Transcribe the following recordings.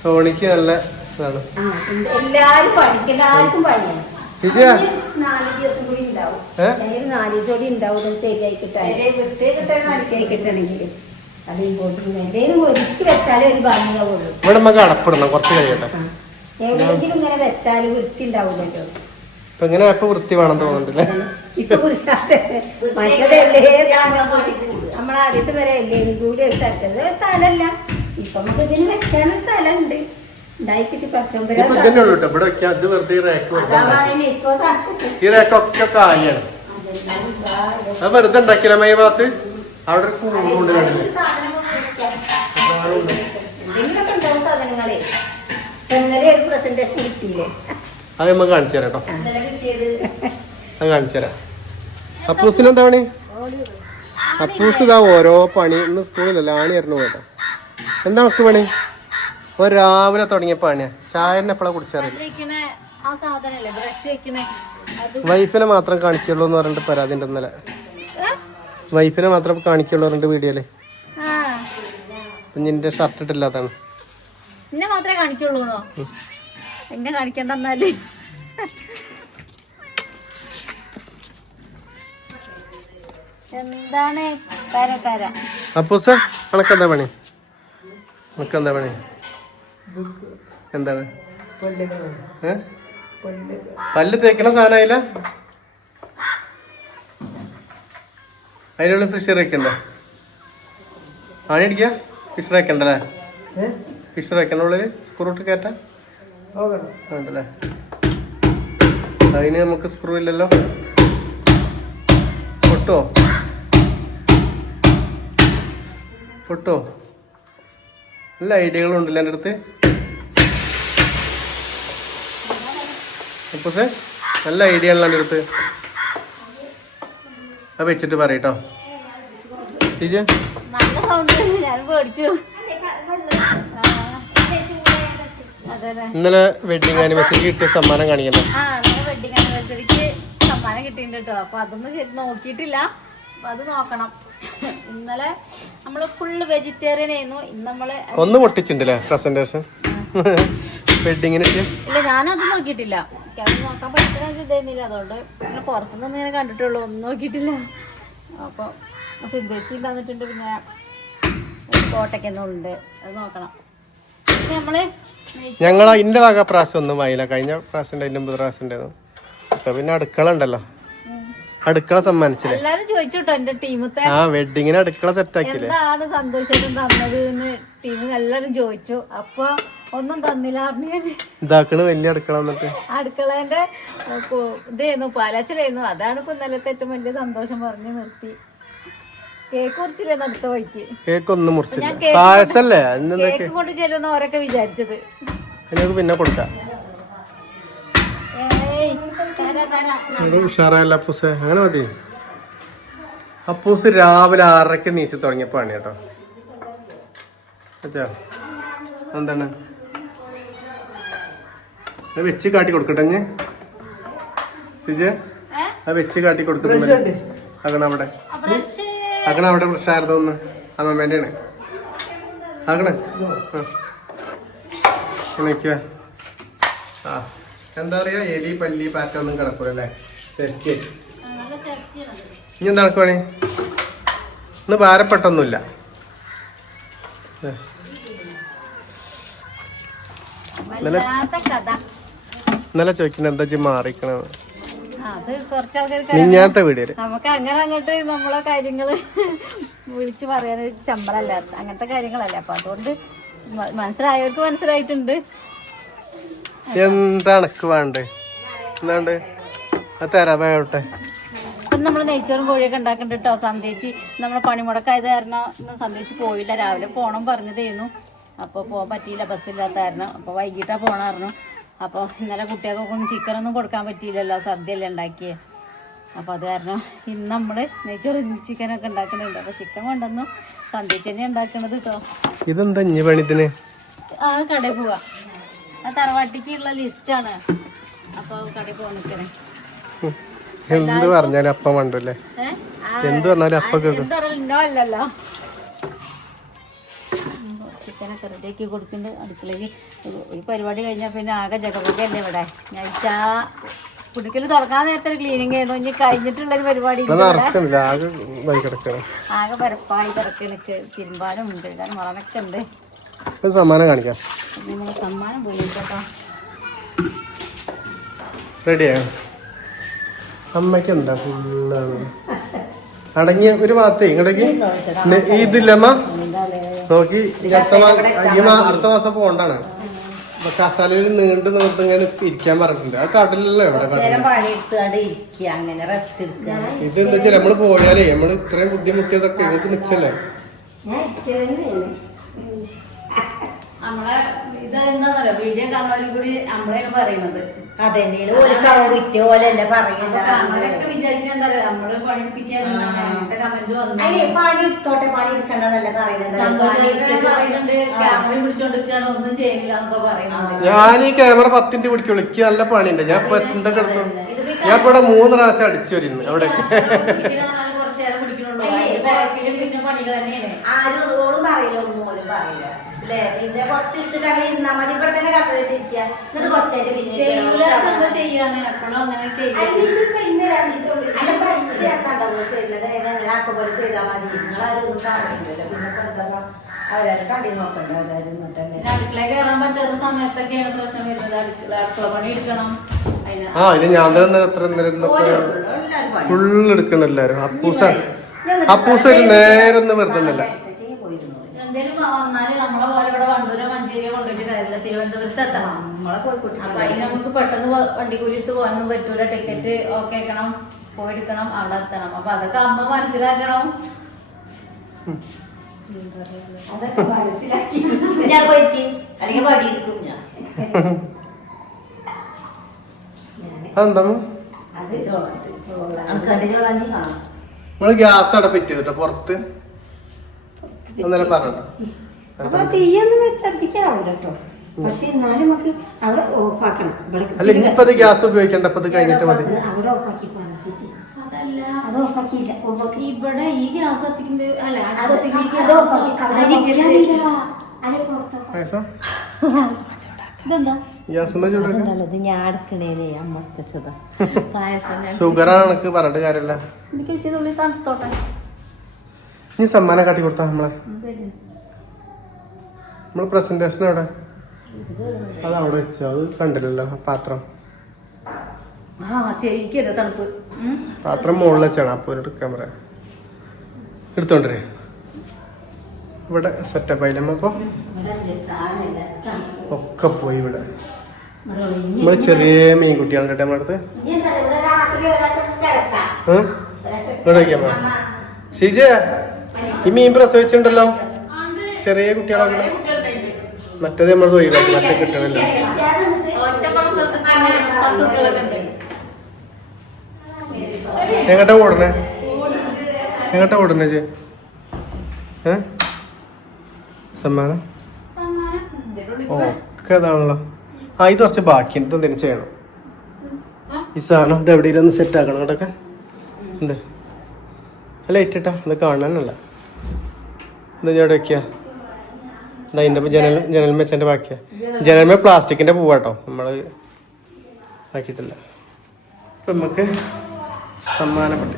Sonic നല്ല ഇതാണ്. എല്ലാരും പഠിക്കും പണിയാണ്. 4 ദിവസം കൂടി ഉണ്ടാവും. 4 ദിവസം കൂടി ഉണ്ടാവും ശരിയായി കിട്ടണമെങ്കിൽ. അത് എന്തെങ്കിലും ഒരുക്കി വെച്ചാലേ ഒരു ഭംഗിയാവുള്ളൂ. ഇവിടെ നമുക്ക് അടപ്പിടണം, കുറച്ച് കഴിയട്ടെ. എവിടെയെങ്കിലും ഇങ്ങനെ വെച്ചാല് വൃത്തി ഉണ്ടാവില്ലല്ലോ. ഇപ്പൊ ഇങ്ങനെ ഇപ്പൊ വൃത്തി വേണം തോന്നുന്നുണ്ടല്ലേ? ഇപ്പൊ മറ്റേതല്ലേ നമ്മളാദ്യത്തെ വരെ അല്ലേ കൂടി തട്ടത് സ്ഥലമല്ല. ഇപ്പൊ നമുക്ക് ഇതിന് വെക്കാനൊരു സ്ഥലമുണ്ട്. ഉണ്ടായിക്കിട്ട് വെറുതെ ഉണ്ടാക്കില്ല മൈ ഭാഗത്ത് അവിടെ ഒരു കൂടുകൊണ്ട് കണ്ടില്ലേ? അത് നമുക്ക് കാണിച്ചു തരാം കേട്ടോ. അത് കാണിച്ചു തരാം. അപ്പൂസിന് എന്താ പണി? അപ്പൂസ് ഇതാ ഓരോ പണി. ഇന്ന് സ്കൂളിലല്ല, ആണി ആയിരുന്നു കേട്ടോ. എന്താ നമുക്ക് പണി? ഒരു രാവിലെ തുടങ്ങിയ പണിയാ. ചായനെ എപ്പോഴാ കുടിച്ചറിയില്ല. വൈഫിനെ മാത്രം കാണിക്കുള്ളൂ എന്ന് പറഞ്ഞിട്ട് പരാതി ഉണ്ട് ഇന്നലെ. വൈഫിനെ മാത്രം കാണിക്കുള്ളൂ പറഞ്ഞിട്ട് വീഡിയോയില്. നിന്റെ ഷർട്ട് ഇട്ടില്ലാത്താണ്. എന്നെ മാത്രമേ കാണിക്കുള്ളൂ. എന്നെ കാണിക്കണ്ടെന്നാല് എന്താണ് അപ്പൂസ അനക്കെന്താ പണി? അനക്കെന്താ പണി? എന്താണ് പല്ല് തേക്കണ സാധനമായില്ല? അതിനുള്ള ഫിഷർ വെക്കണ്ടേ? ആണി അടിക്ക? ഫിഷർ വെക്കണ്ടല്ലേ? ഫിഷർ വെക്കണ ഉള്ളിൽ സ്ക്രൂ ഇട്ട് കയറ്റാ വേണ്ടല്ലേ? അതിന് നമുക്ക് സ്ക്രൂ ഇല്ലല്ലോ. പൊട്ടോ പൊട്ടോ? നല്ല ഐഡിയകളുണ്ടല്ലോ എൻ്റെ അടുത്ത്. അപ്പൂസേ നല്ല ഐഡിയ ആണല്ലോ എൻ്റെ അടുത്ത്. അത് വെച്ചിട്ട് പറയട്ടോ. ഇന്നലെ വെഡിങ് ആനിവേഴ്സറിക്ക് കിട്ടിയ സമ്മാനം കാണിക്കല്ലോ. വെഡിങ് ആനിവേഴ്സറിക്ക് സമ്മാനം കിട്ടിയിട്ടുണ്ട് കേട്ടോ. അപ്പൊ അതൊന്നും ശരി നോക്കിയിട്ടില്ല. അത് നോക്കണം. ഇന്നലെ നമ്മള് ഫുള്ള് വെജിറ്റേറിയൻ ആയിരുന്നു. ഇന്ന് നമ്മള് ഒന്ന് പൊട്ടിച്ചിട്ടുണ്ടല്ലേ പ്രസന്റേഷൻ വെഡിങ്ങിന്? ഇല്ല, ഞാനത് നോക്കിയിട്ടില്ല. അത് നോക്കാൻ പറ്റുന്ന ഇതായിരുന്നില്ല. അതുകൊണ്ട് പിന്നെ പുറത്തുനിന്ന് ഇങ്ങനെ കണ്ടിട്ടുള്ളൂ, ഒന്നും നോക്കിയിട്ടില്ല. അപ്പൊ സിദ്ധേച്ചി തന്നിട്ടുണ്ട്. പിന്നെ കോട്ടയ്ക്കൊന്നുണ്ട്, അത് നോക്കണം. നമ്മള് ഞങ്ങൾ അതിന്റെ വക പ്രാവശ്യം ഒന്നും വായില്ല. കഴിഞ്ഞ പ്രാവശ്യം അതിന്റെ 9 പ്രാവശ്യം ഉണ്ടായിരുന്നു. അപ്പൊ പിന്നെ അടുക്കള ഉണ്ടല്ലോ, അടുക്കള സമ്മാനിച്ചില്ലേ? എല്ലാരും ചോദിച്ചോട്ടോ എന്റെ ടീമത്തെ വെഡിങ്ങിന് അടുക്കള സെറ്റ് ആക്കിയില്ലേ? എന്താണ് സന്തോഷം തന്നത് എന്ന് ടീമിൽ എല്ലാരും ചോദിച്ചു. അപ്പൊ ഒന്നും തന്നില്ല. ഇതാക്കണ് വലിയ അടുക്കള. എന്നിട്ട് അടുക്കളേന്റെ ഇതായിരുന്നു, പാലാച്ചിലായിരുന്നു. അതാണ് ഇപ്പൊ ഇന്നലത്തെ ഏറ്റവും വലിയ സന്തോഷം. പറഞ്ഞു നിർത്തി. കേക്ക് മുറിച്ചില്ലേന്ന് അടുത്ത വഴിക്ക്. കേക്ക് ഒന്നും മുറിച്ചില്ല. പായസല്ലേ? കേക്ക് കൊണ്ട് ചെല്ലുന്ന ഓരൊക്കെ വിചാരിച്ചത്. പിന്നെ കൊടുക്കാം. ഉഷാറല്ല അപ്പൂസ്, അങ്ങനെ മതി. അപ്പൂസ് രാവിലെ 6:30 നീച്ച് തുടങ്ങിയ പണി കേട്ടോ. അച്ഛാ എന്താണ് വെച്ച് കാട്ടി കൊടുക്കട്ടെ? സിജെ അത് വെച്ച് കാട്ടി കൊടുക്കുന്നുണ്ട്. അവിടെ അവിടെ ബ്രഷായിരുന്നു ഒന്ന്. അമ്മേൻ്റെ ആണ് ആകണേ. ആ എന്താ പറയാ, എലി പല്ലി പാറ്റ ഒന്നും കിടക്കൂലല്ലേ? സെറ്റ്. ഇനി എന്താ നടക്കുവാണി? ഇന്ന് ഭാരപ്പെട്ടൊന്നുമില്ല. ഇന്നലെ ചോദിക്കണ എന്താ മാറിക്കണെന്ന് മിഞ്ഞാത്ത വീഡിയോയില്. നമുക്ക് അങ്ങനെ അങ്ങോട്ട് നമ്മളെ കാര്യങ്ങള് വിളിച്ചു പറയാൻ ചമ്പളല്ല, അങ്ങനത്തെ കാര്യങ്ങളല്ല. അപ്പൊ അതുകൊണ്ട് മനസ്സിലായവർക്ക് മനസ്സിലായിട്ടുണ്ട്. എന്താണ് വേണ്ടേ? എന്താണ്ട് അത് തരാട്ടെ. ഇപ്പം നമ്മൾ നെയ്ച്ചോറും കോഴിയൊക്കെ ഉണ്ടാക്കണ്ട കേട്ടോ. സന്ധ്യച്ച് നമ്മളെ പണിമുടക്കായത് കാരണം ഇന്ന് സന്ധ്യച്ച് പോയില്ല. രാവിലെ പോകണം പറഞ്ഞതായിരുന്നു. അപ്പോൾ പോകാൻ പറ്റിയില്ല, ബസ്സില്ലാത്ത കാരണം. അപ്പോൾ വൈകിട്ടാണ് പോകണമായിരുന്നു. അപ്പോൾ ഇന്നലെ കുട്ടികൾക്കൊക്കെ ഒന്നും ചിക്കനൊന്നും കൊടുക്കാൻ പറ്റിയില്ലല്ലോ, സദ്യയല്ലേ ഉണ്ടാക്കിയത്. അപ്പോൾ അത് കാരണം ഇന്ന് നമ്മൾ നെയ്ച്ചോറും ചിക്കനൊക്കെ ഉണ്ടാക്കുന്നുണ്ട്. അപ്പോൾ ചിക്കൻ കൊണ്ടുവന്നു സന്ധ്യച്ച് തന്നെ ഉണ്ടാക്കണത് കേട്ടോ. ഇതെന്താ പണിത്തിന്? ആ കടയിൽ പോവാ. ആ തറവാട്ടിക്കുള്ള ലിസ്റ്റാണ്. അപ്പോൾ കടയിൽ പോകാൻ നിൽക്കണേ. എന്ത് പറഞ്ഞാലും അപ്പം വേണ്ടല്ലേ, എന്ത് പറഞ്ഞാലും അപ്പം കേൾക്കും. അല്ലല്ലോ ചിക്കനൊക്കെ റെഡിയാക്കി കൊടുക്കുന്നുണ്ട്. അടുക്കളയിൽ ഒരു പരിപാടി കഴിഞ്ഞാൽ പിന്നെ ആകെ ജഗപൊക്കെയല്ലേ ഇവിടെ. ഞാൻ കുടിക്കൽ തുടങ്ങാൻ നേരത്തെ ക്ലീനിങ് ചെയ്യുന്നു. ഇനി കഴിഞ്ഞിട്ടുള്ളൊരു പരിപാടി ആകെ പരപ്പായി കിടക്കലൊക്കെ തിരുമ്പാനും കഴുകാനും വളനൊക്കെ ഉണ്ട്. സമ്മാനം കാണിക്കാം. നിങ്ങൾ സമ്മാനം പോയി കേട്ടോ. റെഡിയായോ? അമ്മയ്ക്ക് എന്താ ഫുള്ളാണ് അടങ്ങിയ ഒരു ഭാഗത്തേ ഇങ്ങടേക്ക് ഇതില്ലമ്മ നോക്കി. അടുത്ത മാസം പോണ്ടാണ്. കസാലയിൽ നീണ്ടു നിർത്തി ഇങ്ങനെ ഇരിക്കാൻ പറഞ്ഞിട്ടുണ്ട്. അത് കടലിലല്ലോ എവിടെ ഇതെന്താ വെച്ചാൽ നമ്മള് പോയാലേ നമ്മള് ഇത്രയും ബുദ്ധിമുട്ടിയതൊക്കെ ഇങ്ങക്ക് നിച്ചല്ലേ. നമ്മളെ ഇത് എന്താന്നറിയോ, വീഡിയോ കാണുന്നവരും കൂടി നമ്മളെയാണ് പറയുന്നത്. അതന്നെയാണ് വിറ്റ പോലെയല്ല പറയുന്നത്. നമ്മളൊക്കെ വിചാരിക്കുന്നത് എന്താ പറയാ, നമ്മള് പണിപ്പിക്കാൻ കമന്റ് വന്നു. പണി എടുത്തോട്ടെ, പണി എടുക്കണ്ടെന്നല്ല പറയുന്നുണ്ട്. ക്യാമറ പിടിച്ചോണ്ടിരിക്കുകയാണ്, ഒന്നും ചെയ്യില്ല എന്നൊക്കെ പറയുന്നുണ്ട്. ഞാൻ ഈ ക്യാമറ 10 മിനിറ്റ് പിടിക്കുള്ളൂ. എനിക്ക് നല്ല പണിയുണ്ട്. ഞാൻ ഇപ്പൊ എന്തൊക്കെ എടുത്തു. ഞാൻ ഇപ്പൊ ഇവിടെ 3 പ്രാവശ്യം അടിച്ചു വരുന്നു. അവിടെ കുറച്ചേരം പിടിക്കണുള്ളൂ. പിന്നെ പണികൾ തന്നെയാണ്. ആരും ഓളും പറയില്ല, ഒന്നും പോലും പറയില്ല. പിന്നെ കുറച്ചെടുത്തിട്ട് അങ്ങനെ ഇരുന്നാ മതി. ഇവിടെ തന്നെ കസരത്തിരിക്കുക, എന്നിട്ട് കുറച്ചായിട്ട് ചെയ്യാണ് എപ്പോഴും അങ്ങനെ പോലെ ചെയ്താൽ മതി. നിങ്ങളാരും കാണുന്നില്ലല്ലോ. പിന്നെ അവരാരും കണ്ടി നോക്കണ്ട. അവരാരും അടുക്കള കയറാൻ പറ്റാത്ത സമയത്തൊക്കെയാണ് പ്രശ്നം വരുന്നത്. അടുക്കള പണി എടുക്കണം. അതിന് ഞാൻ തന്നെ ഫുള്ള് എടുക്കണം എല്ലാരും. അപ്പൂസ നേരം വെറുതെ എന്തേലും വന്നാല് നമ്മളെ പോലെ ഇവിടെ വണ്ടൂരോ മഞ്ചേരിയോ കൊണ്ടുപോയിട്ട് കാര്യമില്ല, തിരുവനന്തപുരത്ത് എത്തണം. അപ്പൊ അതിന് നമുക്ക് പെട്ടെന്ന് വണ്ടിക്കൂലി എടുത്ത് പോകാനൊന്നും പറ്റൂല. ടിക്കറ്റ് ഓക്കെ ആക്കണം, പോയെടുക്കണം, അവിടെ എത്തണം. അപ്പൊ അതൊക്കെ അമ്മ മനസ്സിലാക്കണം. അതൊക്കെ മനസ്സിലാക്കി ഞാൻ പോയിട്ട് അല്ലെങ്കിൽ പടി എടുക്കും. ഞാൻ അത് നമ്മള് ഗ്യാസ് അവിടെ ഫിറ്റ് ചെയ്തിട്ടോ പുറത്ത്. അപ്പൊ തീയൊന്നും വെച്ചടിക്കാവൂല കേട്ടോ. പക്ഷെ എന്നാലും നമുക്ക് അവിടെ ഓഫാക്കണം. അല്ല ഇനിയിപ്പോ അത് ഗ്യാസ് ഉപയോഗിക്കണ്ട, അപ്പൊ ഇത് കഴിഞ്ഞിട്ട് മതി. അവിടെ ഓഫാക്കി അതല്ല, അത് ഓഫാക്കിയില്ല. ഇവിടെ ഈ ഗ്യാസ് എത്തിക്കുമ്പോ അല്ല ഞാൻ എടുക്കണേനെ അമ്മ വെച്ചതാ. ഷുഗറാണ് പറഞ്ഞിട്ട് കാര്യമില്ല. തണുത്തോട്ടെ. നീ സമ്മാനം കാട്ടി കൊടുത്താ നമ്മളെ പ്രസന്റേഷൻ അവിടെ അത് അവിടെ വെച്ചോ. അത് കണ്ടില്ലല്ലോ പാത്രം. തണുപ്പ് പാത്രം മുകളിൽ വെച്ചാണ്. അപ്പൊ ഒരു ക്യാമറ എടുത്തോണ്ടേ ഇവിടെ സെറ്റപ്പ് ആയില്ലമ്മ. അപ്പൊ ഒക്കെ പോയി. ഇവിടെ നമ്മള് ചെറിയ മീൻകുട്ടിയാണ് കേട്ടോ നമ്മുടെ അടുത്ത്. ഇവിടെ വയ്ക്കാമ്മ. ഷീജ ഈ മീൻ പ്രസവിച്ചിട്ടുണ്ടല്ലോ, ചെറിയ കുട്ടികളൊക്കെ. മറ്റേത് നമ്മൾ തൊഴിലാക്കി, മറ്റേ കിട്ടണില്ല. എങ്ങോട്ടാ ഓടണേ ചേ? സമ്മാനം ഒക്കെ അതാണല്ലോ. ഇത് കുറച്ച് ബാക്കി എന്തെങ്കിലും ചെയ്യണം. ഈ സാധനം ഇത് എവിടെയെങ്കിലും ഒന്ന് സെറ്റ് ആക്കണം കേട്ടൊക്കെ. എന്താ ലൈറ്റ് ഇട്ടാ അത് കാണാനല്ല. എന്താ ഞാൻ വെക്കുക. എന്താ അതിൻ്റെ ജനൽ മെച്ചൻ്റെ ബാക്കിയാ. ജനൽമേ പ്ലാസ്റ്റിക്കിൻ്റെ പൂവാട്ടോ, നമ്മൾ ആക്കിയിട്ടില്ല. അപ്പം നമുക്ക് സമ്മാനപ്പെട്ട്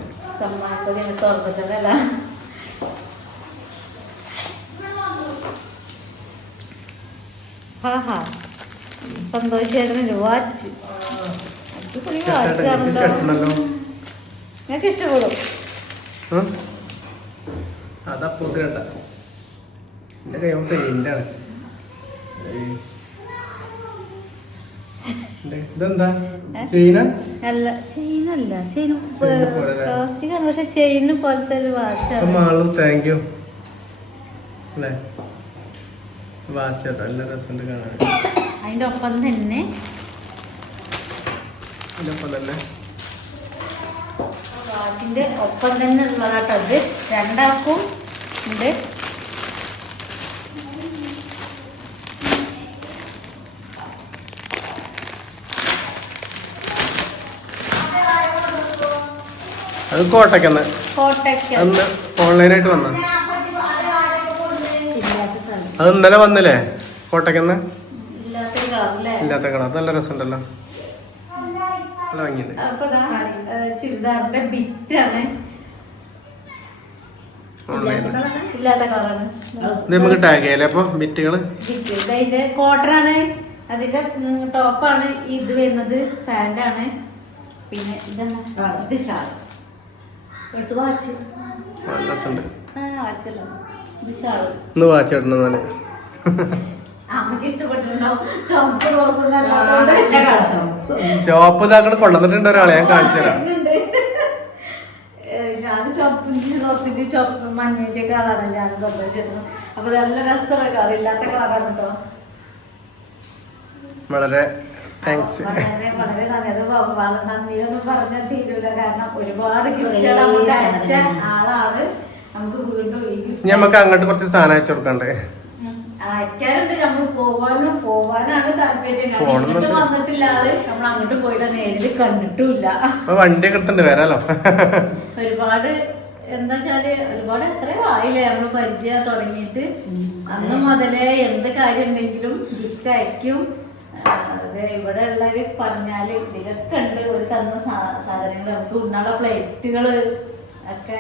സന്തോഷേട്ടന് വാച്ച്. അടിപൊളി വാച്ചാണല്ലോ. നിങ്ങൾക്ക് ഇഷ്ടപ്പെടും. അതപ്പൂസിനട്ട എന്റെ കൈ പെയിന്റാണ്. ഇതെന്താ ചെയിന? അല്ല ചെയിനല്ല, ചെയിൻ പ്ലാസ്റ്റിക് ആണ്. പക്ഷെ ചെയിന് പോലത്തെ ഒരു വാച്ചാണ്. താങ്ക് യു അല്ലേ. വാച്ച് കേട്ടോ, നല്ല രസമുണ്ട് കാണാൻ. അതിന്റെ ഒപ്പം തന്നെ വാച്ചിന്റെ ഒപ്പം തന്നെ ഉള്ളതാട്ടോ അത്. രണ്ടാൾക്കും ഉണ്ട്. അത് കോട്ടയ്ക്കന്ന് കോട്ടയ്ക്ക് അന്ന് ഓൺലൈനായിട്ട് വന്ന അത് ഇന്നലെ വന്നില്ലേ കോട്ടയ്ക്കന്ന് ഇല്ലാത്തൊരു കളറല്ലേ. ഇല്ലാത്ത കളർ നല്ല രസമുണ്ടല്ലോ, നല്ല ഭംഗിയുണ്ട്. അപ്പൊ ചുരിദാറിന്റെ ബിറ്റാണ് ഇല്ലാത്ത കളറാണ്. ഇത് നമുക്ക് ടാഗ് ചെയ്യാലേ അപ്പൊ ബിറ്റുകള്. ബിറ്റ് ഇതിന്റെ കോട്ടനാണ്, അതിന്റെ ടോപ്പാണ് ഇത് വരുന്നത്, പാന്റാണ്. പിന്നെ ഇതാണ് ഇത് ഷാൾ എടുത്ത് വാച്ച് രസമുണ്ട്. വാച്ചല്ലോ ഇത് ഷാള്. ഒന്ന് വാച്ച് ഇടണമെന്നാല് അമ്മക്ക് ഇഷ്ടപ്പെട്ടിട്ടുണ്ടാവും. ചുമപ്പ് റോസ് ഷോപ്പ് ഇതാക്കണ കൊണ്ടുവന്നിട്ടുണ്ട് ഒരാളെ, ഞാൻ കാണിച്ചു തരാം. ഞാൻ ചുമപ്പിന്റെ റോസിന്റെ ചുമപ്പ് മഞ്ഞന്റെ കളറാണ് ഞാൻ സന്തോഷിച്ചിരുന്നു. അപ്പൊ നല്ല രസമുള്ള കളർ, ഇല്ലാത്ത കളറാണ് കേട്ടോ. വളരെ താങ്ക്സ്. വളരെ നന്ദിയൊന്നും പറഞ്ഞാൽ തീരൂല. കാരണം ഒരുപാട് ഗിഫ്റ്റുകൾ നമുക്ക് അയച്ച ആളാണ്. നമുക്ക് വീണ്ടും ഈ ഗിഫ്റ്റ് നമുക്ക് അങ്ങോട്ട് കുറച്ച് സാധനം അയച്ചു കൊടുക്കണ്ടേ? അയക്കാറുണ്ട്. നമ്മൾ പോവാനാണ് താല്പര്യം. ഇങ്ങോട്ട് വന്നിട്ടില്ല ആള്. നമ്മൾ അങ്ങോട്ട് പോയിട്ട് നേരിൽ കണ്ടിട്ടുമില്ല. വണ്ടിയൊക്കെ എടുത്തിട്ടുണ്ട്, വരാലോ. ഒരുപാട് എന്താ വെച്ചാല് ഒരുപാട് എത്രയോ ആയില്ലേ നമ്മള് പരിചയം തുടങ്ങിയിട്ട്. അന്ന് മുതലേ എന്ത് കാര്യം ഉണ്ടെങ്കിലും ഗിഫ്റ്റ് അയക്കും. ഇവിടെ ഉള്ളവര് പറഞ്ഞാല് ഇതിലൊക്കെ ഉണ്ട്. ഒരു തന്ന സാധനങ്ങൾ നമുക്ക് ഉണ്ണാനുള്ള പ്ലേറ്റുകള് ഒക്കെ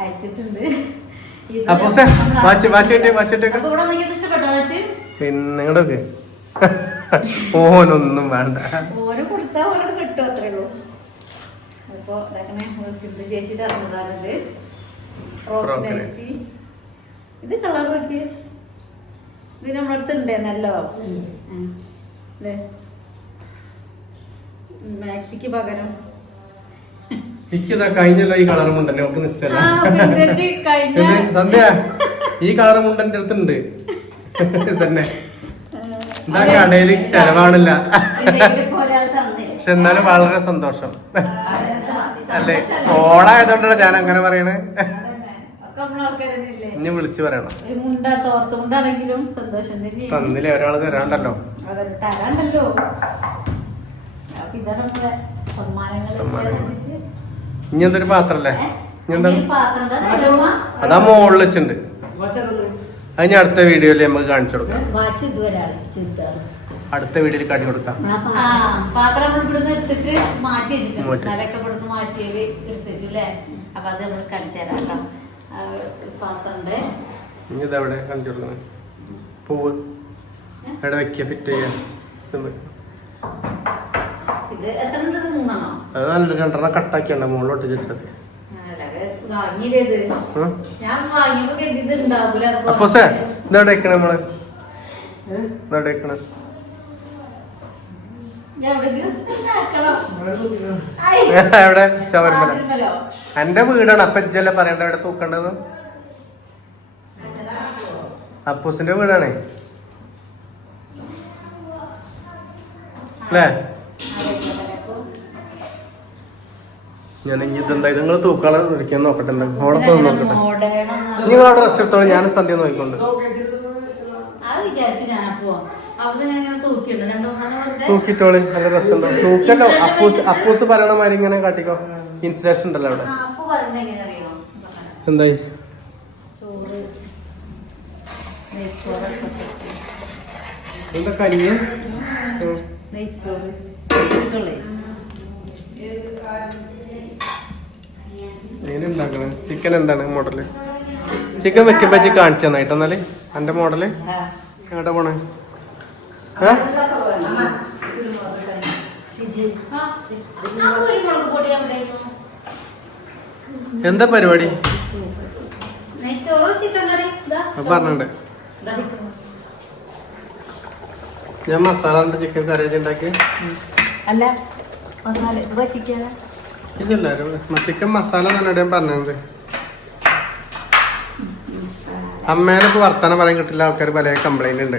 അയച്ചിട്ടുണ്ട്. പിന്നെ ഓനൊന്നും വേണ്ട, ഓരോ കൊടുത്താ ഓരോ കിട്ടും, അത്രേ ഉള്ളൂ. അപ്പൊ സിന്ധു ചേച്ചി തറന്നുണ്ട് ഇത് കളർ നോക്കി. ഇത് നമ്മളടുത്ത് ഉണ്ടേന്നല്ലോ അല്ലേ, മാക്സിക്ക് പകരം. എനിക്കിതാ കഴിഞ്ഞല്ലോ ഈ കളർ മുണ്ടന്നെ ഒക്കെ നിച്ചല്ല. കഴിഞ്ഞ സന്ധ്യ ഈ കളർ മുണ്ടന്റെ അടുത്തുണ്ട് തന്നെ. എന്താ കടയില് ചെലവാണില്ല, പക്ഷെ എന്നാലും വളരെ സന്തോഷം അല്ലേ. ഓളായതുകൊണ്ടാണ് ഞാൻ അങ്ങനെ പറയണേ. ഇനി വിളിച്ചു പറയണം. തന്നില്ലേ ഒരാള് തരാണ്ടല്ലോ. ഇനി എന്തൊരു പാത്രല്ലേ, അതാ മുകളിൽ വെച്ചിട്ടുണ്ട്. അത് ഞാൻ അടുത്ത വീഡിയോയില് നമുക്ക് കാണിച്ചു കൊടുക്കാം. അടുത്ത വീഡിയോയിൽ കാട്ടി കൊടുക്കാം. പാത്രം ഇവിടുന്ന് എടുത്തിട്ട് മാറ്റി വെച്ചിട്ടുണ്ട്. അതൊക്കെ ഇവിടുന്ന് മാറ്റിയത് എടുത്തു വെച്ചു അല്ലേ. അപ്പൊ അത് നമ്മൾ കാണിച്ചു തരാം. പാത്രണ്ട് ഇനി ഇതെവിടെ കാണിച്ചു കൊടുക്കുന്നത്? പൂവ് എവിടെ വെക്കുക, ഫിറ്റ് ചെയ്യാൻ. ഇത് എത്ര മൂന്നെണ്ണോ? അത് നല്ല രണ്ടെണ്ണം കട്ടാക്കിയുണ്ട് മുകളിലോട്ട് വെച്ചത്. അപ്പൊ സേ ഇതെവിടെ വെക്കണേ നമ്മള്? ഇതെവിടെ വെക്കണേ? എവിടെ? ചവരമ്പല. എന്റെ വീടാണ്. അപ്പൊ ഇജ്ജല്ലേ പറയണ്ട എവിടെ തൂക്കേണ്ടത്? അപ്പൂസിന്റെ വീടാണേ അല്ലേ? ഞാൻ ഇനി ഇതെന്താ നിങ്ങൾ തൂക്കാളെ ഒരിക്കാൻ നോക്കട്ടെ. എന്താ ഓളപ്പം നോക്കട്ടെ. നിങ്ങൾ അവിടെ റെസ്റ്റ് എടുത്തോളൂ, ഞാൻ സന്ധ്യ നോക്കിക്കൊണ്ട്. തൂക്കിട്ടോളി, നല്ല രസമുണ്ടോ? തൂക്കല്ലോ. അപ്പൂസ് പറയണ മാതിരി ഇങ്ങനെ കാട്ടിക്കോ. ഇൻസുലേഷൻ ഉണ്ടല്ലോ അവിടെ. എന്തായി? എന്താ കഞ്ഞി? ഉണ്ടാക്കണേ ചിക്കൻ എന്താണ് മോഡല്? ചിക്കൻ വെക്കുമ്പോ കാണിച്ചു തന്നായിട്ട് എന്നാല് എന്റെ മോഡല് എങ്ങോട്ടാ പോണേ? എന്താ പരിപാടി പറഞ്ഞേ? ഞാൻ മസാല ചിക്കൻ കറി ഉണ്ടാക്കി. അല്ല മസാല ഇതല്ല ചിക്കൻ മസാല തന്നെ പറഞ്ഞത്. അമ്മേനൊക്കെ വർത്താനം പറയാൻ കിട്ടില്ല, ആൾക്കാർ പല കംപ്ലൈന്റ് ഉണ്ട്.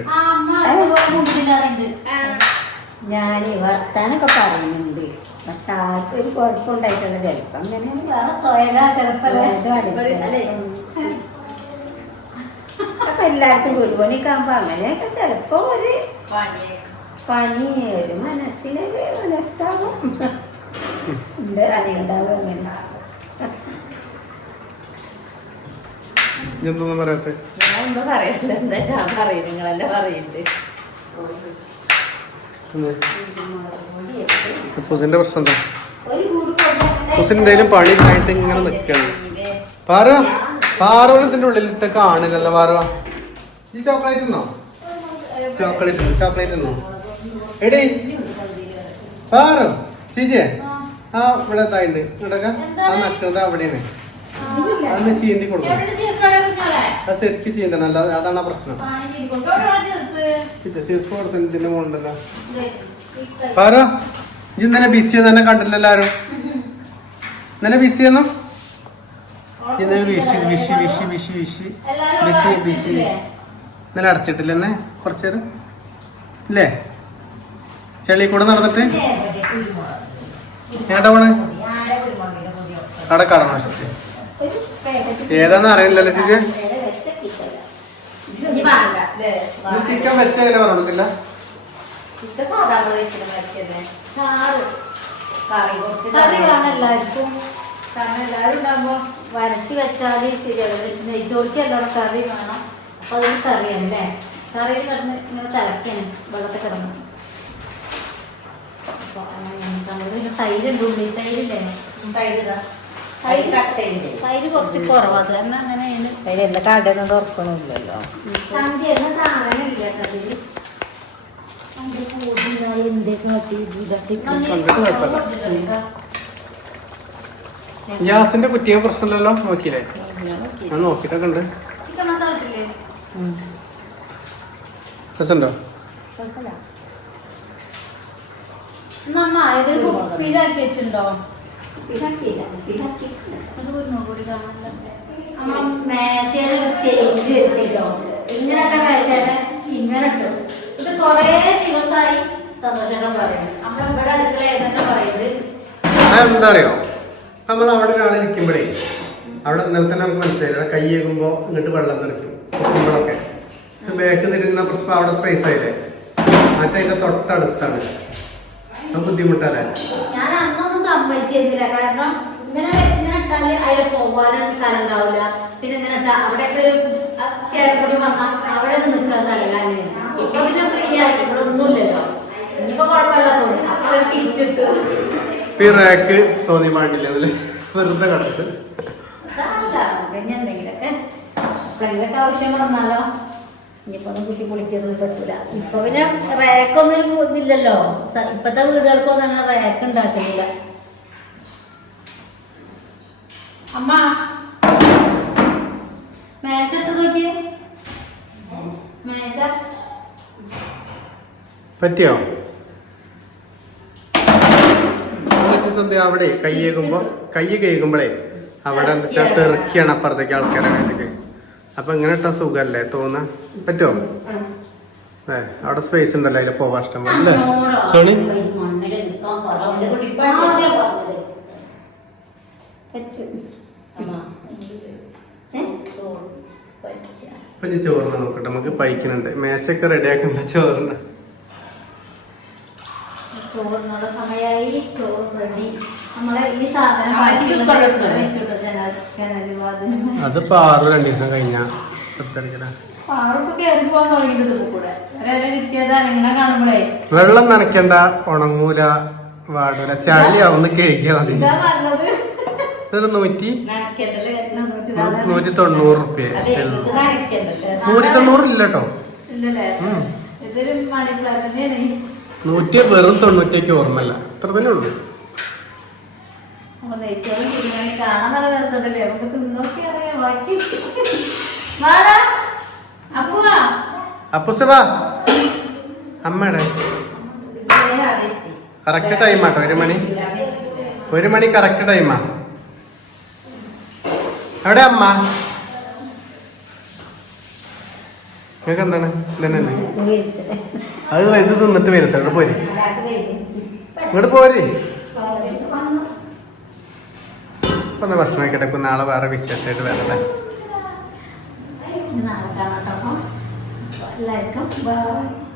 ഞാന് വർത്താനൊക്കെ പറയുന്നുണ്ട്, പക്ഷെ ആർക്കൊരു കുഴപ്പമുണ്ടായിട്ടുള്ള ചിലപ്പോ അങ്ങനെ അപ്പൊ എല്ലാവർക്കും വീടുപണിയൊക്കെ ആകുമ്പോ അങ്ങനെയൊക്കെ ചിലപ്പോ ഒരു പണി ഒരു മനസ്സിനൊരു മനസ്താവും ഉണ്ട്. അതുണ്ടാവും അങ്ങനെ ഇതൊന്നും പറയാത്ത ഞാൻ ഒന്നും പറയില്ല, എന്താ ഞാൻ പറയും, നിങ്ങളെന്നെ പറയുന്നത്. അപ്പൂസിന്റെ പ്രശ്നം എന്താ? അപ്പൂസിന് എന്തെങ്കിലും പണി ആയിട്ട് ഇങ്ങനെ നിൽക്കണം. പാറുവിനത്തിന്റെ ഉള്ളിലിട്ട് കാണില്ലല്ലോ പാറു. ഈ ചോക്ലേറ്റ് തിന്നോ? ചോക്ലേറ്റ് തിന്നോ? എടി പാറു ചീജിയെ ആ ഇവിടെ ഇതായിണ്ട് ഇവിടെയൊക്കെ ആ നക്കുന്നത് അവിടെയാണ്. അതൊന്ന് ചീന്തി കൊടുക്കണം. അത് ശരിക്കും ചീന്തണം, അല്ലാതെ അതാണ് ആ പ്രശ്നം. ചെരുപ്പ് കൊടുത്തതിന്റെ മുകളിലല്ലോ. പാറു ഇജ്ജ് ഇന്നലെ ബിസി തന്നെ കണ്ടില്ലല്ലോ ആരും. ഇന്നലെ ബിസി ഒന്നും ഇന്നലെ ബിസി ഇന്നലെ അടച്ചിട്ടില്ല എന്നെ കുറച്ചു നേരം ഇല്ലേ? ചെളി കൂടെ നടന്നിട്ട് ഏട്ടാ പോണ് അവിടെ കടന്നു വശത്ത് ഏതാന്ന് അറിയില്ലല്ലോ ചേച്ചി. ചിക്കൻ വെച്ചതിനെ പറഞ്ഞില്ല. കറി വേണം എല്ലാവർക്കും, കാരണം എല്ലാവരും ഉണ്ടാകുമ്പോ വരട്ടി വെച്ചാല് ശരിയാവില്ല. നെയ്ച്ചോറിക്ക് എല്ലാം കറി വേണം. അപ്പൊ അതൊരു കറിയാണ് അല്ലേ? കറിയിൽ കിടന്ന് ഇങ്ങനെ തിളക്കാണ്, വെള്ളത്തിൽ കിടന്നു. അപ്പൊ അങ്ങനെ തൈരുണ്ട്, ഉള്ളി തൈരില്ലേ? തൈര് കുറച്ച് കുറവാണ്, കാരണം അങ്ങനെയാണ്. അതിന് എന്താ കടയൊന്നും തുറക്കണില്ലല്ലോ. സന്ധ്യ എന്ന സാധനം ഇല്ല കേട്ടത്. ഗ്യാസിന്റെ കുറ്റിയ പ്രശ്നമില്ലല്ലോ? നോക്കിയില്ലേ? ഞാൻ നോക്കിട്ടൊക്കെ ഉണ്ട്. ചിക്കൻ മസാല ഇട്ടില്ലേ? രസമുണ്ടോ? നമ്മ ഇതൊരു കുപ്പിയിലാക്കി വെച്ചിട്ടുണ്ടോ? മേശയുടെ ചേഞ്ച് വരുന്നില്ലോ. ഇങ്ങനെ മേശയുടെ ഇങ്ങനെ ഇട്ടു. ഇത് കൊറേ ദിവസമായി സന്തോഷം പറയുന്നത്. നമ്മളിവിടെ അടുക്കളയിൽ തന്നെ പറയുന്നത്. അതെന്താ അറിയോ? നമ്മൾ അവിടെ ഒരാളെ ഇരിക്കുമ്പോഴേ അവിടെ ഇന്നലെ തന്നെ നമുക്ക് മനസ്സിലായില്ല, കൈ കേൾക്കുമ്പോ ഇങ്ങോട്ട് വെള്ളം തെറിക്കും കുക്കുമ്പോഴൊക്കെ. ഇത് ബാക്ക് തിരിയുന്ന പ്രശ്നം അവിടെ സ്പേസ് ആയില്ലേ? മറ്റേ തൊട്ടടുത്താണ്. അത് ബുദ്ധിമുട്ടല്ലേ? ഞാൻ അന്നൊന്നും സമ്മതിച്ചിരുന്നില്ല, കാരണം ഇങ്ങനെ ഇട്ടാല് അതിൽ പോകാനൊരു സ്ഥലം ഉണ്ടാവില്ല. പിന്നെ ഇങ്ങനെ ഇട്ടാ അവിടെയൊക്കെ ചേർപ്പൊടി വന്നാൽ അവിടെ നിൽക്കാൻ സ്ഥലമില്ല. ഇപ്പൊ പിന്നെ ഫ്രീ ആയി, ഇവിടെ ഒന്നുമില്ലല്ലോ. ഇനിയിപ്പോ കുഴപ്പമില്ല തോന്നി, അപ്പൊ തിരിച്ചിട്ടു. റാക്ക് തോന്നി പാടില്ല അതില് വെറുതെ കണ്ടിട്ട് പിന്നെ എന്തെങ്കിലൊക്കെ എപ്പോഴെങ്കിലൊക്കെ ആവശ്യം വന്നാലോ. ഇനിയിപ്പോ ഒന്നും കുട്ടി പൊളിക്കൊന്നും പറ്റൂല. ഇപ്പൊ പിന്നെ റാക്കൊന്നും ഇല്ലല്ലോ. ഇപ്പത്തെ വീടുകൾക്കൊന്നും അങ്ങനെ റാക്ക് ഉണ്ടാക്കുന്നില്ല. അമ്മ മേശ ഇട്ട് നോക്കിയേ, മേശ പറ്റിയോ? സന്ധ്യ അവിടെ കൈ കേൾക്കുമ്പോഴേ അവിടെ തെറിക്കാണ് അപ്പുറത്തേക്ക് ആൾക്കാരെ മേലേക്ക്. അപ്പൊ ഇങ്ങനെ ഇട്ടാ സുഖല്ലേ തോന്നാ? പറ്റുമോ? അവിടെ സ്പേസ് ഉണ്ടല്ലോ, അതിൽ പോവാ ഇഷ്ടം അല്ലേ സോണി? ഇപ്പൊ ഞാൻ ചോറിന് നോക്കട്ടെ, നമുക്ക് പൈക്കുന്നുണ്ട്. മേശയൊക്കെ റെഡിയാക്കണ്ട ചോറിന്. ചോറിനുള്ള സമയമായി, ചോറ് റെഡി. നമ്മളെ ഈ സാധനം അത് 6 ദിവസം കഴിഞ്ഞാ വെള്ളം നനയ്ക്കണ്ട, ഉണങ്ങൂല, വാടൂല, ചളിയാവുന്ന കഴിക്കാൻ മതി. ഇതൊരു 190 റുപ്യ. 190 ഇല്ല കേട്ടോ, 100 വെറും 90 ഓർമ്മല്ല, അത്ര തന്നെ ഉള്ളു. കാണാൻ നല്ല രസമുണ്ടല്ലേ, നമുക്ക് തിന്നോക്കി അറിയാം. ബാക്കി അപ്പുസവാ അമ്മയുടെ കറക്റ്റ് ടൈമാട്ടോ, 1 മണി കറക്റ്റ് ടൈമാ. എവിടെ അമ്മ? നിങ്ങൾക്ക് എന്താണ് ഇതന്നെ? അത് ഇത് തിന്നിട്ട് വരുത്തോ, പോരി ഇങ്ങോട്ട് പോരി. ഇപ്പൊ ഭക്ഷണം ആയിക്കട്ടെ, ഇപ്പൊ നാളെ വേറെ വിശേഷമായിട്ട് വരല്ലേ. നാളെ കാണാം. എല്ലാവർക്കും ബൈ.